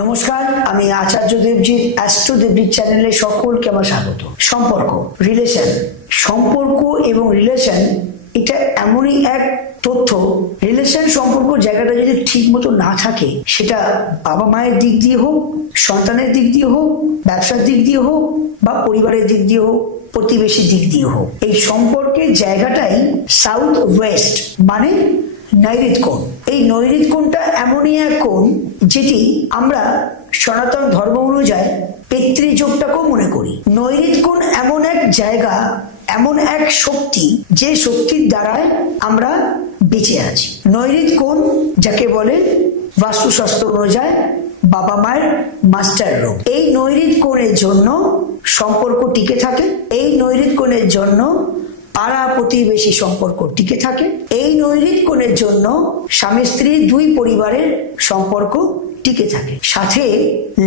নমস্কার, আমি আচার্য দেবজিৎ অ্যাস্ট্রো দেবজিৎ চ্যানেলে সকলকে আমার স্বাগত। সম্পর্ক, রিলেশন, সম্পর্ক এবং রিলেশন এটা এমনই এক তথ্য। রিলেশন সম্পর্ক জায়গাটা যদি ঠিক মতো না থাকে, সেটা বাবা মায়ের দিক দিয়ে হোক, সন্তানের দিক দিয়ে হোক, ব্যবসার দিক দিয়ে হোক বা পরিবারের দিক দিয়ে হোক, প্রতিবেশীর দিক দিয়ে হোক, এই সম্পর্কের জায়গাটাই সাউথ ওয়েস্ট মানে নৈঋত কোণ। এই নৈঋত কোণটা এমনই এক কোণ যেটি আমরা সনাতন ধর্ম অনুযায়ী পিতৃযোগটাকেও মনে করি। নৈঋত কোণ এমন এক জায়গা, এমন এক শক্তি, যে শক্তির দ্বারায় আমরা বেঁচে আছি। নৈঋত কোণ যাকে বলে বাস্তুশাস্ত্র অনুযায়ী বাবা মায়ের মাস্টার রোগ। এই নৈঋত কোণের জন্য সম্পর্ক টিকে থাকে, এই নৈঋত কোণের জন্য পাড়া প্রতিবেশী সম্পর্ক টিকে থাকে, এই নৈঋত কোণের জন্য স্বামী স্ত্রী দুই পরিবারের সম্পর্ক টিকে থাকে, সাথে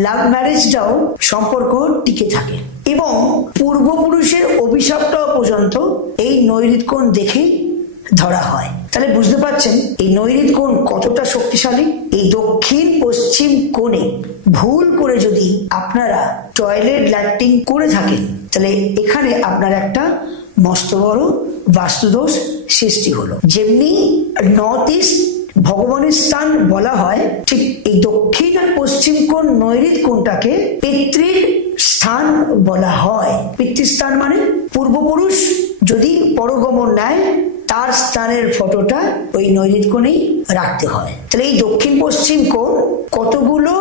লাভ ম্যারেজটাও সম্পর্ক টিকে থাকে এবং পূর্বপুরুষের অভিশাপটাও পর্যন্ত এই নৈঋত কোণ দেখেই ধরা হয়। তাহলে বুঝতে পারছেন এই নৈঋত কোণ কতটা শক্তিশালী। এই দক্ষিণ পশ্চিম কোণে ভুল করে যদি আপনারা টয়লেট ল্যাট্রিন করে থাকেন, তাহলে এখানে আপনার একটা মস্ত বড় বাস্তুদোষ সৃষ্টি হলো। যেমনি নর্থ ইস্ট ভগবানের স্থান বলা হয়, ঠিক এই দক্ষিণ আর পশ্চিম কোণ নৈঋত কোণটাকে পিতৃর স্থান বলা হয়। পিতৃস্থান মানে পূর্বপুরুষ যদি পরগমন নেয়, তার স্থানের ফটোটা ওই নৈঋত কোণেই রাখতে হয়। তাহলে এই দক্ষিণ পশ্চিম কোণ কতগুলো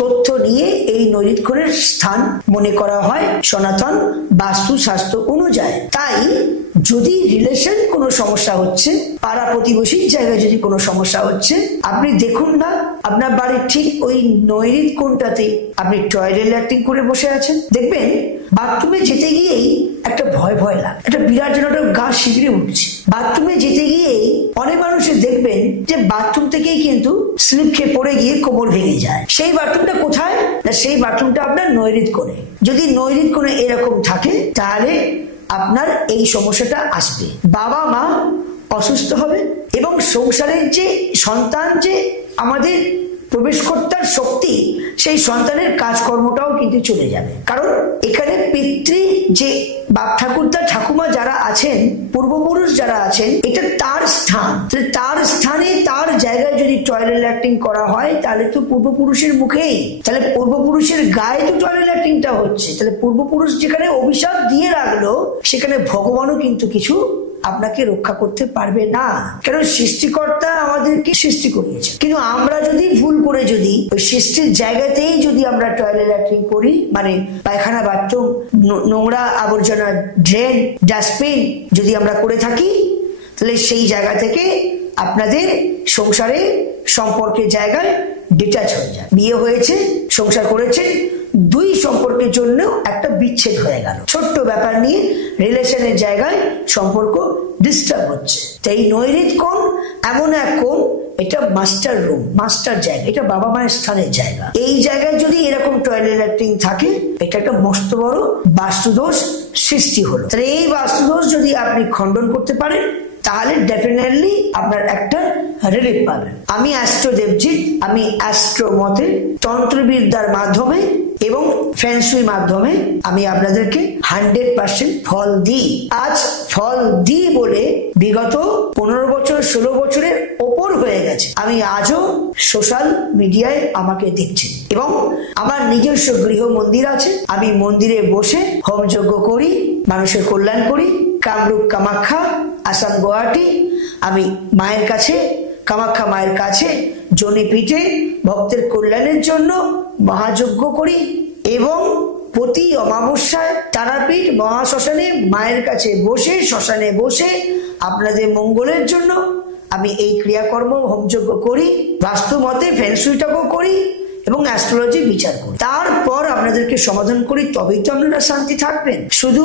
তথ্য নিয়ে এই নৈঋত কোণের স্থান মনে করা হয় সনাতন বাস্তুশাস্ত্র অনুযায়ী। তাই যদি রিলেশন কোনো সমস্যা হচ্ছে, পাড়া প্রতিবেশীর জায়গায় যদি কোনো সমস্যা হচ্ছে, আপনি দেখুন না আপনার বাড়ির ঠিক ওই নৈঋত কোণটাতে আপনি টয়লেট ল্যাট্রিন করে বসে আছেন, দেখবেন বাথরুমে যেতে গিয়েই একটা ভয় ভয় লাগে, একটা বিরাট যেন একটা গা শিগড়ে উঠছে। বাথরুমে যেতে গিয়েই অনেক মানুষের দেখবেন যে বাথরুম থেকেই কিন্তু স্লিপ খেয়ে পড়ে গিয়ে কোমর ভেঙে যায়। সেই বাথরুমটা কোথায় না, সেই বাথরুমটা আপনার নৈঋত কোণে। যদি নৈঋত কোণে এরকম থাকে, তাহলে আপনার এই সমস্যাটা আসবে। বাবা মা অসুস্থ হবে এবং সংসারের যে সন্তান, যে আমাদের প্রবেশকর্তার শক্তি, সেই সন্তানের কাজকর্মটাও কিন্তু চলে যাবে। কারণ এখানে পিতৃ যে বাপ ঠাকুরদা ঠাকুমা যারা আছেন, পূর্বপুরুষ যারা আছেন, এটা তার স্থান। তার স্থানে তার জায়গায় যদি টয়লেট ল্যাট্রিন করা হয়, তাহলে তো পূর্বপুরুষের মুখেই, তাহলে পূর্বপুরুষের গায়ে তো টয়লেট ল্যাট্রিনটা হচ্ছে। তাহলে পূর্বপুরুষ যেখানে অভিশাপ দিয়ে রাখলো, সেখানে ভগবানও কিন্তু কিছু আপনাকে রক্ষা করতে পারবে না। কেন সৃষ্টিকর্তা আমাদেরকে সৃষ্টি করিয়েছে, কিন্তু আমরা যদি ভুল করে যদি ওই সৃষ্টির জায়গাতেই যদি আমরা টয়লেট ল্যাট্রিন করি, মানে পায়খানা বাথরুম, নোংরা আবর্জনা ড্রেন, ডাস্টবিন যদি আমরা করে থাকি, তাহলে সেই জায়গা থেকে আপনাদের সংসারে সম্পর্কের জায়গায় ডিটাচ হয়ে যায়। বিয়ে হয়েছে, সংসার করেছে, দুই সম্পর্কের জন্য একটা বিচ্ছেদ হয়ে গেল, ছোট্ট ব্যাপার নিয়ে রিলেশনের জায়গায় সম্পর্ক ডিস্টার্ব হচ্ছে। তাই নৈঋত কোণ এমন এক কোণ, এটা মাস্টার রুম, মাস্টার জায়গা, এটা বাবা মায়ের স্থানের জায়গা। এই জায়গায় যদি এরকম টয়লেট ল্যাট্রিন থাকে, এটা একটা মস্ত বড় বাস্তুদোষ সৃষ্টি হলো। তাহলে এই বাস্তুদোষ যদি আপনি খণ্ডন করতে পারেন, তাহলে ডেফিনেটলি আপনার একটা রিলিফ পাবেন। আমি অ্যাস্ট্রো দেবজিৎ, আমি অ্যাস্ট্রো মতে তন্ত্রবিদ্যার মাধ্যমে এবং ফ্যান্সির মাধ্যমে আমি আপনাদেরকে 100% ফল দিই। আজ ফল দিই বলে বিগত 15 বছর 16 বছরের ওপর হয়ে গেছে, আমি আজও সোশ্যাল মিডিয়ায় আমাকে দেখছেন এবং আমার নিজস্ব গৃহ মন্দির আছে। আমি মন্দিরে বসে হোম যজ্ঞ করি, মানুষের কল্যাণ করি। কামরূপ কামাখ্যা, আসাম, গুয়াহাটি, আমি মায়ের কাছে, কামাখ্যা মায়ের কাছে জনিপীঠে ভক্তের কল্যাণের জন্য মহাযজ্ঞ করি এবং প্রতি অমাবস্যায় তারাপীঠ মহাশ্মশানে মায়ের কাছে বসে, শ্মশানে বসে আপনাদের মঙ্গলের জন্য আমি এই ক্রিয়াকর্ম হোমযজ্ঞ করি। বাস্তু মতে ফেংশুইটাও করি এবং অ্যাস্ট্রোলজি বিচার করি। তারপর আপনাদেরকে সমাধান করি, তবেই তো আপনারা শান্তি থাকবেন। শুধু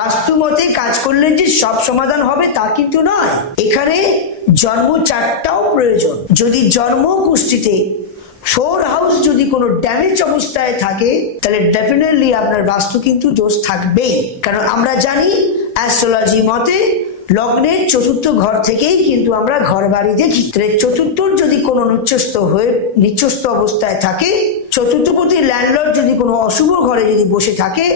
বাস্তু মতে কাজ করলে যে সব সমাধান হবে তা কিন্তু নয়। এখানে জন্ম চার্টটাও প্রয়োজন। যদি জন্ম কুষ্ঠিতে 4 হাউস যদি কোনো ড্যামেজ অবস্থায় থাকে, তাহলে ডেফিনেটলি আপনার বাস্তু কিন্তু দোষ থাকবেই। কারণ আমরা জানি অ্যাস্ট্রোলজি মতে লগ্নের চতুর্থ ঘর থেকেই কিন্তু আমরা ঘর বাড়ি দেখি। তাহলে চতুর্থর যদি কোনো নিচস্থ অবস্থায় থাকে, চতুর্থপতি ল্যান্ডলর্ড যদি কোনো অশুভ ঘরে যদি বসে থাকে,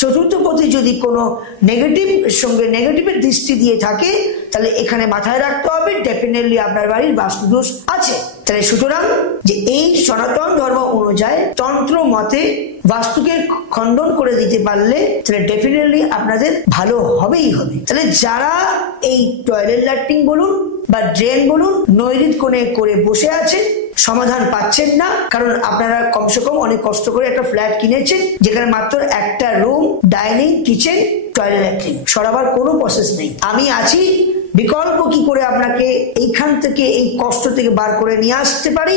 চতুর্থপতি যদি কোনো নেগেটিভের দৃষ্টি দিয়ে থাকে, তাহলে এখানে মাথায় রাখতে হবে ডেফিনেটলি আপনার বাড়ির বাস্তুদোষ আছে। তাহলে সুতরাং যে এই সনাতন ধর্ম অনুযায়ী তন্ত্র মতে বাস্তুকে খণ্ডন করে দিতে পারলে তাহলে ডেফিনেটলি আপনাদের ভালো হবেই হবে। তাহলে যারা এই টয়লেট ল্যাট্রিন বলুন বা ড্রেন বলুন নৈরিত কোণে করে বসে আছেন, সমাধান পাচ্ছেন না, কারণ আপনারা কমসে কম অনেক কষ্ট করে একটা ফ্ল্যাট কিনেছেন যেখানে মাত্র একটা room, dining, kitchen, toilet latrine, সরাবার কোনো প্রসেস নেই। আমি আছি, বিকল্প কি করে আপনাকে এইখান থেকে এই কষ্ট থেকে বার করে নিয়ে আসতে পারি,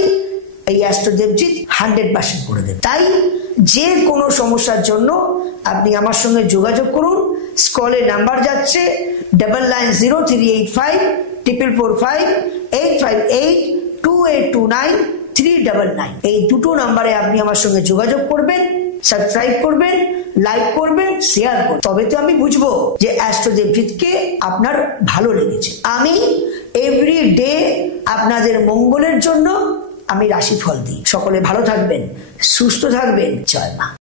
এই অ্যাস্ট্রো দেবজিৎ 100% করে দেবে। তাই যে কোনো সমস্যার জন্য আপনি আমার সঙ্গে যোগাযোগ করুন। স্কলে নাম্বার যাচ্ছে 9903854458582829 এই দুটো নাম্বারে আপনি আমার সঙ্গে যোগাযোগ করবেন, সাবস্ক্রাইব করবেন, লাইক করবেন, শেয়ার করবেন, তবে তো আমি বুঝবো যে অ্যাস্ট্রো দেবজিৎকে আপনার ভালো লেগেছে। আমি এভরি ডে আপনাদের মঙ্গলের জন্য আমি রাশিফল দিই। সকলে ভালো থাকবেন, সুস্থ থাকবেন। জয় মা।